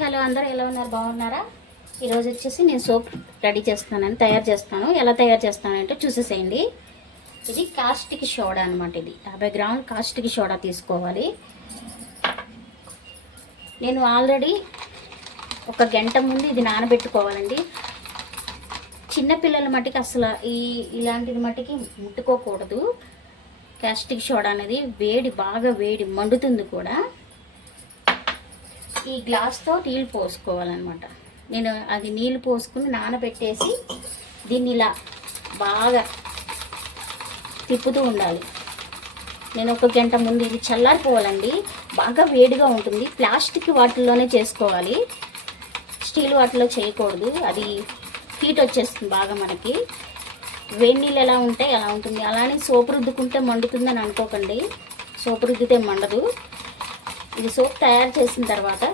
Hello అందరూ ఎలా ఉన్నారు? బాగున్నారా? ఈరోజు వచ్చేసి నేను సోప్ రెడీ చేస్తున్నానని తయారు చేస్తాను. ఎలా తయారు చేస్తానంటే చూసేసేయండి. ఇది కాస్టిక్ సోడా అనమాట ఇది. యాభై గ్రాములు కాస్టిక్ సోడా తీసుకోవాలి. నేను ఆల్రెడీ ఒక గంట ముందు ఇది నానబెట్టుకోవాలండి. చిన్నపిల్లల మట్టికి అసలు ఈ ఇలాంటిది మట్టికి ముట్టుకోకూడదు. కాస్టిక్ సోడా అనేది వేడి బాగా వేడి మండుతుంది కూడా. ఈ గ్లాస్తో నీళ్ళు పోసుకోవాలన్నమాట. నేను అది నీళ్ళు పోసుకుని నానబెట్టేసి దీన్ని ఇలా బాగా తిప్పుతూ ఉండాలి. నేను ఒక గంట ముందు ఇది చల్లారిపోవాలండి. బాగా వేడిగా ఉంటుంది. ప్లాస్టిక్ వాటిల్లోనే చేసుకోవాలి. స్టీల్ వాటిలో చేయకూడదు. అది హీట్ వచ్చేస్తుంది బాగా మనకి. వేడి నీళ్ళు ఎలా ఉంటాయి అలా ఉంటుంది. అలానే సోపు రుద్దుకుంటే మండుతుందని అనుకోకండి. సోపు రుద్దితే మండదు. ఇది సోప్ తయారు చేసిన తర్వాత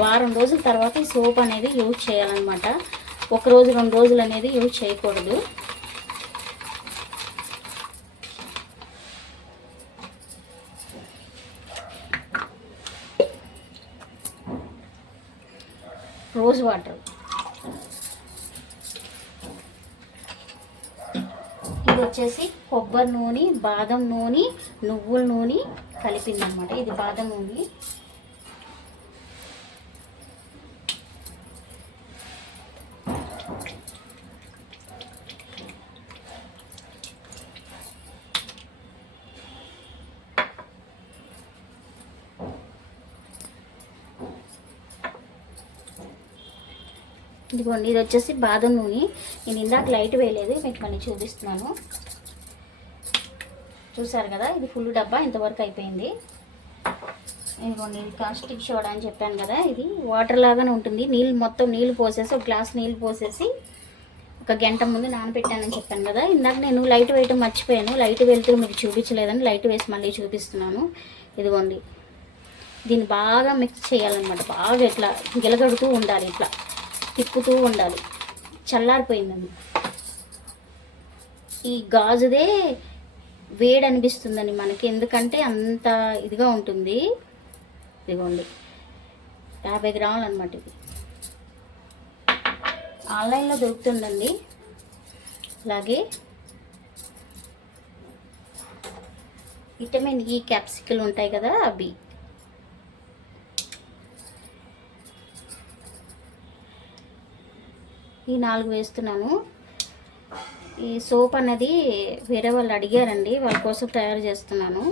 వారం రోజుల తర్వాత ఈ సోప్ అనేది యూజ్ చేయాలన్నమాట. ఒక రోజు రెండు రోజులు అనేది యూజ్ చేయకూడదు. Rose water. ఇది వచ్చేసి కొబ్బరి నూనె బాదం నూనె నువ్వుల నూనె కలిపిందనమాట. ఇది బాదం నూనె ఇదిగోండి ఇది వచ్చేసి బాదం నూనె నేను ఇందాక లైట్ వేయలేదు మీకు మళ్ళీ చూపిస్తున్నాను. చూసారు కదా ఇది ఫుల్ డబ్బా ఇంతవరకు అయిపోయింది. ఇదిగోండి ఇది కాస్టిక్ సోడా అని చెప్పాను కదా ఇది వాటర్ లాగానే ఉంటుంది. నీళ్ళు మొత్తం నీళ్ళు పోసేసి ఒక గ్లాస్ నీళ్ళు పోసేసి ఒక గంట ముందు నానబెట్టానని చెప్పాను కదా. ఇందాక నేను లైట్ వేయటం మర్చిపోయాను. లైట్ వెళ్తూ మీకు చూపించలేదని లైట్ వేసి మళ్ళీ చూపిస్తున్నాను. ఇదిగోండి దీన్ని బాగా మిక్స్ చేయాలన్నమాట. బాగా ఇట్లా గిలగడుతూ ఉండాలి ఇట్లా తిప్పుతూ ఉండాలి. చల్లారిపోయిందండి ఈ గాజుదే వేడి అనిపిస్తుందండి మనకి. ఎందుకంటే అంత ఇదిగా ఉంటుంది. ఇదిగోండి. యాభై గ్రాములు అనమాట ఇది. ఆన్లైన్లో దొరుకుతుందండి. అలాగే విటమిన్ ఈ క్యాప్సికల్ ఉంటాయి కదా అవి. ఈ నాలుగు వేస్తున్నాను. ఈ సోప్ అనేది వేరే వాళ్ళు అడిగారండి వాళ్ళ కోసం తయారు చేస్తున్నాను.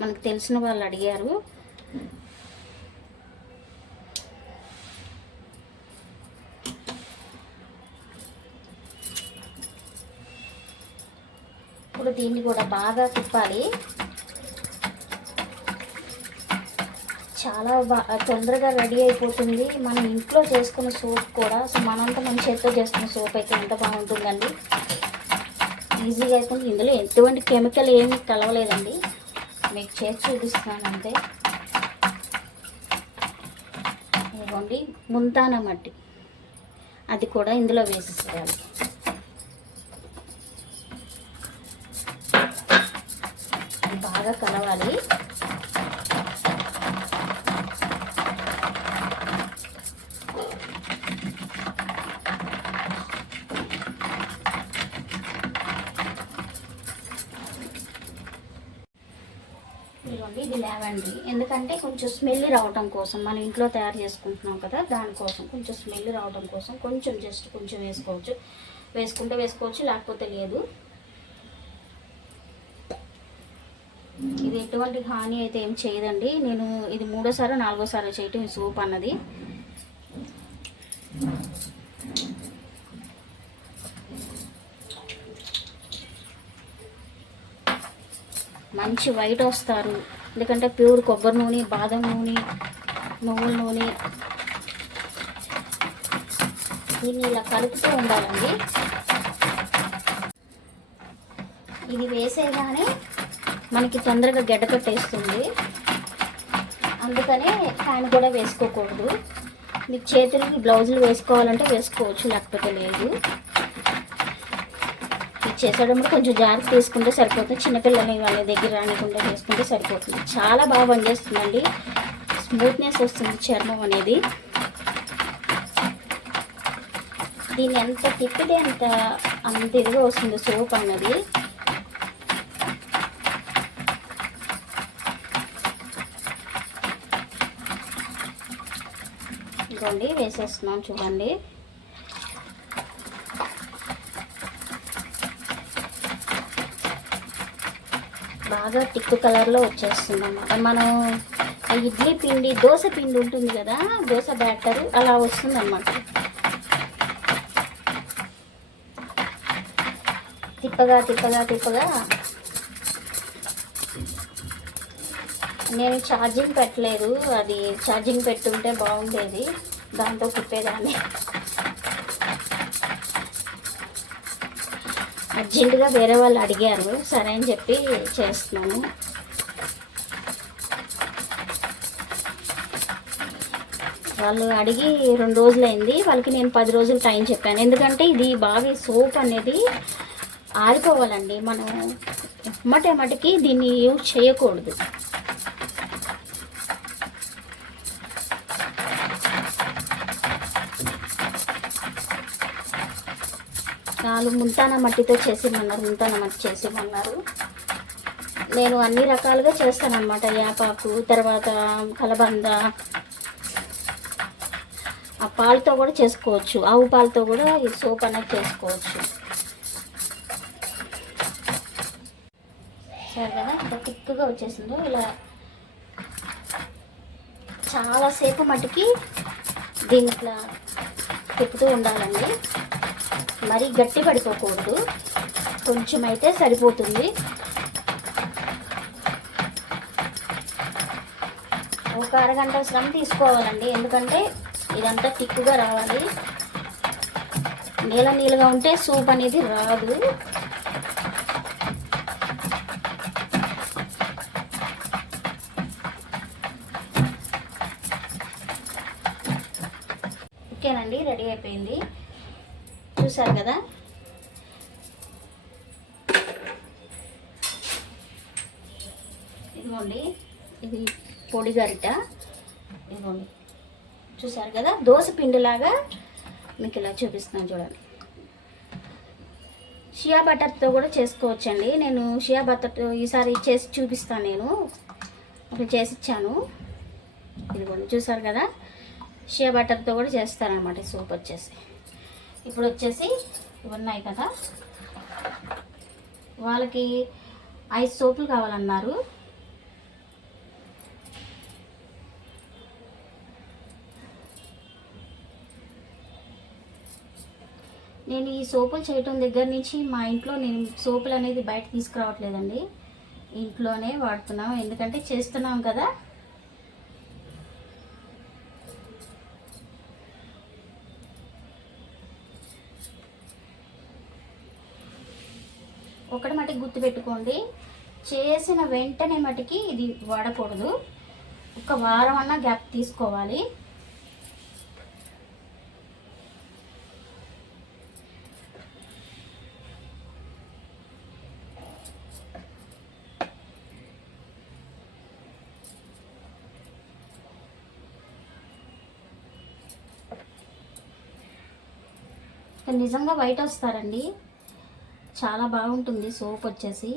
మనకు తెలిసిన వాళ్ళు అడిగారు. ఇప్పుడు దీన్ని కూడా బాగా తిప్పాలి. చాలా బా తొందరగా రెడీ అయిపోతుంది. మనం ఇంట్లో చేసుకున్న సోప్ కూడా సో మనంతా మన చేతితో చేసుకున్న సోప్ అయితే ఎంత బాగుంటుందండి. ఈజీగా అయిపోతుంది. ఇందులో ఎటువంటి కెమికల్ ఏమి కలవలేదండి. మీకు చేసి చూపిస్తున్నాను అంతే. ఇదిగోండి ముంతాన మట్టి. అది కూడా ఇందులో వేసేసేయాలి. బాగా కలవాలి. ఇదిగోండి ఎందుకంటే కొంచెం స్మెల్ రావటం కోసం మనం ఇంట్లో తయారు చేసుకుంటున్నాం కదా దానికోసం కొంచెం స్మెల్ రావటం కోసం కొంచెం జస్ట్ కొంచెం వేసుకోవచ్చు. వేసుకుంటే వేసుకోవచ్చు లేకపోతే లేదు. ఇది ఎటువంటి హాని అయితే ఏం చేయదండి. నేను ఇది మూడోసారి నాలుగోసారి చేయటం ఈ సూప్ అన్నది. మంచి వైట్ వస్తారు. ఎందుకంటే ప్యూర్ కొబ్బరి నూనె బాదం నూనె నువ్వుల నూనె. దీన్ని ఇలా కలుపుతూ ఉండాలండి. ఇది వేసేగానే మనకి తొందరగా గడ్డ కట్టేస్తుంది అందుకనే ఫ్యాన్ కూడా వేసుకోకూడదు. మీకు చేతులకి బ్లౌజులు వేసుకోవాలంటే వేసుకోవచ్చు లేకపోతే లేదు. చేసేటప్పుడు కొంచెం జాగ్రత్త తీసుకుంటే సరిపోతుంది. చిన్నపిల్లలని వాళ్ళ దగ్గర రానికుండా చేసుకుంటే సరిపోతుంది. చాలా బాగా పనిచేస్తుందండి. స్మూత్నెస్ వస్తుంది చర్మం అనేది. దీన్ని ఎంత తిప్పితే అంత అంత ఇదిగా వస్తుంది సోప్ అన్నది. ఇదిగోండి వేసేస్తున్నాం చూడండి. బాగా టిక్కు కలర్లో వచ్చేస్తుంది అన్నమాట మనం ఇడ్లీ పిండి దోశ పిండి ఉంటుంది కదా దోశ బ్యాటర్ అలా వస్తుందన్నమాట. తిప్పగా తిప్పగా తిప్పగా నేను ఛార్జింగ్ పెట్టలేదు. అది ఛార్జింగ్ పెట్టుంటే బాగుండేది. దాంతో తిప్పేదాన్ని. అర్జెంటుగా వేరే వాళ్ళు అడిగారు. సరే అని చెప్పి చేస్తున్నాను. వాళ్ళు అడిగి రెండు రోజులైంది. వాళ్ళకి నేను పది రోజులు టైం చెప్పాను. ఎందుకంటే ఇది బాగా సోప్ అనేది ఆరిపోవాలండి. మనం ఎమ్మటే దీన్ని యూజ్ చేయకూడదు. నాలుగు ముంతాన మట్టితో చేసిమన్నారు ముంతాన మట్టి చేసిమన్నారు నేను అన్ని రకాలుగా చేస్తానన్నమాట యాపాకు తర్వాత కలబంద. ఆ పాలతో కూడా చేసుకోవచ్చు ఆవు పాలతో కూడా ఈ సోప్ అనేది చేసుకోవచ్చు. సరే కదా ఇంత థిక్గా వచ్చేసిందో ఇలా. చాలాసేపు మటుకి దీని ఇట్లా తిప్పుతూ ఉండాలండి. మరీ గట్టి పడిపోకూడదు. కొంచెం అయితే సరిపోతుంది. ఒక అరగంట శ్రమ తీసుకోవాలండి. ఎందుకంటే ఇదంతా తిక్కుగా రావాలి. నీళ్ళ నీళ్ళగా ఉంటే సూప్ అనేది రాదు. ఓకేనండి రెడీ అయిపోయింది. చూసారు కదా? ఇదిగోండి ఇది పొడి గరిట. ఇదిగోండి చూసారు కదా? దోశ పిండిలాగా మీకు ఇలా చూపిస్తున్నాను చూడండి. షియా బటర్తో కూడా చేసుకోవచ్చండి. నేను షియా బటర్ ఈసారి చేసి చూపిస్తాను నేను. ఒకటి చేసి ఇచ్చాను. ఇదిగోండి చూసారు కదా? షియా బటర్తో కూడా చేస్తారనమాట సూప్ వచ్చేసి. ఇప్పుడు వచ్చేసి ఇవి ఉన్నాయి కదా. వాళ్ళకి ఐదు సోపులు కావాలన్నారు. నేను ఈ సోపులు చేయటం దగ్గర నుంచి మా ఇంట్లో నేను సోపులు అనేది బయట తీసుకురావట్లేదండి. ఇంట్లోనే వాడుతున్నాం. ఎందుకంటే చేస్తున్నాం కదా. ఒకటి మటుకు గుర్తుపెట్టుకోండి. చేసిన వెంటనే మటుకి ఇది వాడకూడదు. ఒక వారం అన్నా గ్యాప్ తీసుకోవాలి. నిజంగా బయట వస్తారండి చాలా బాగుంటుంది సోప్ వచ్చేసి.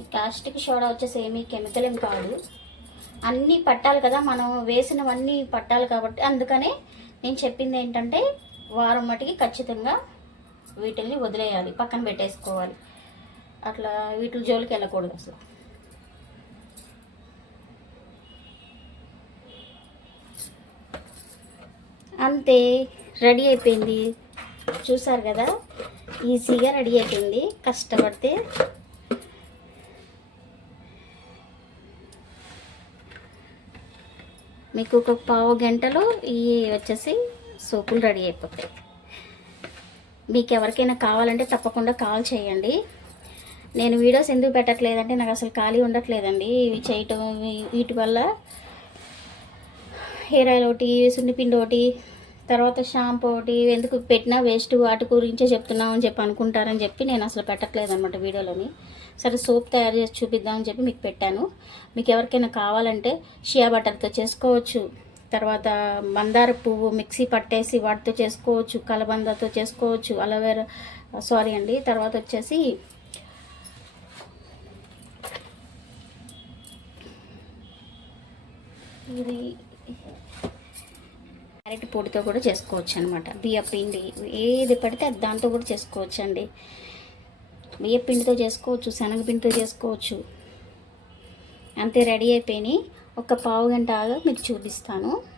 ఈ కాస్టిక్ సోడా వచ్చేసి ఏమీ కెమికల్ ఏం కాదు. అన్నీ పట్టాలి కదా మనం వేసినవన్నీ పట్టాలి కాబట్టి. అందుకనే నేను చెప్పింది ఏంటంటే వారం మటుకి ఖచ్చితంగా వీటిల్ని వదిలేయాలి పక్కన పెట్టేసుకోవాలి. అట్లా వీటి జోలికి వెళ్ళకూడదు అసలు. అంతే రెడీ అయిపోయింది. చూసారు కదా? ఈజీగా రెడీ అయిపోయింది. కష్టపడితే. మీకు ఒక పావు గంటలో ఈ వచ్చేసి సోపులు రెడీ అయిపోతాయి. మీకు ఎవరికైనా కావాలంటే తప్పకుండా కాల్ చేయండి. నేను వీడియోస్ ఎందుకు పెట్టట్లేదంటే నాకు అసలు ఖాళీ ఉండట్లేదండి. ఇవి చేయటం వీటి వల్ల హెయిర్ ఆయిల్ ఒకటి సున్నిపిండి ఒకటి తర్వాత షాంపూ ఒకటి ఎందుకు పెట్టినా వేస్ట్ వాటి గురించే చెప్తున్నాం అని చెప్పి అనుకుంటారని చెప్పి నేను అసలు పెట్టట్లేదు అనమాట వీడియోలోని. సరే సోప్ తయారు చేసి చూపిద్దామని చెప్పి మీకు పెట్టాను. మీకు ఎవరికైనా కావాలంటే షియా బటర్తో చేసుకోవచ్చు. తర్వాత మందార పువ్వు మిక్సీ పట్టేసి వాటితో చేసుకోవచ్చు కలబందతో చేసుకోవచ్చు అలోవేరా సారీ అండి. తర్వాత వచ్చేసి ఇది క్యారెట్ పొడితో కూడా చేసుకోవచ్చు అనమాట బియ్యపిండి ఏది పడితే అది దాంతో కూడా చేసుకోవచ్చు అండి బియ్యపిండితో చేసుకోవచ్చు శనగపిండితో చేసుకోవచ్చు. అంతే రెడీ అయిపోయినాయి. ఒక పావు గంట ఆగా మీకు చూపిస్తాను.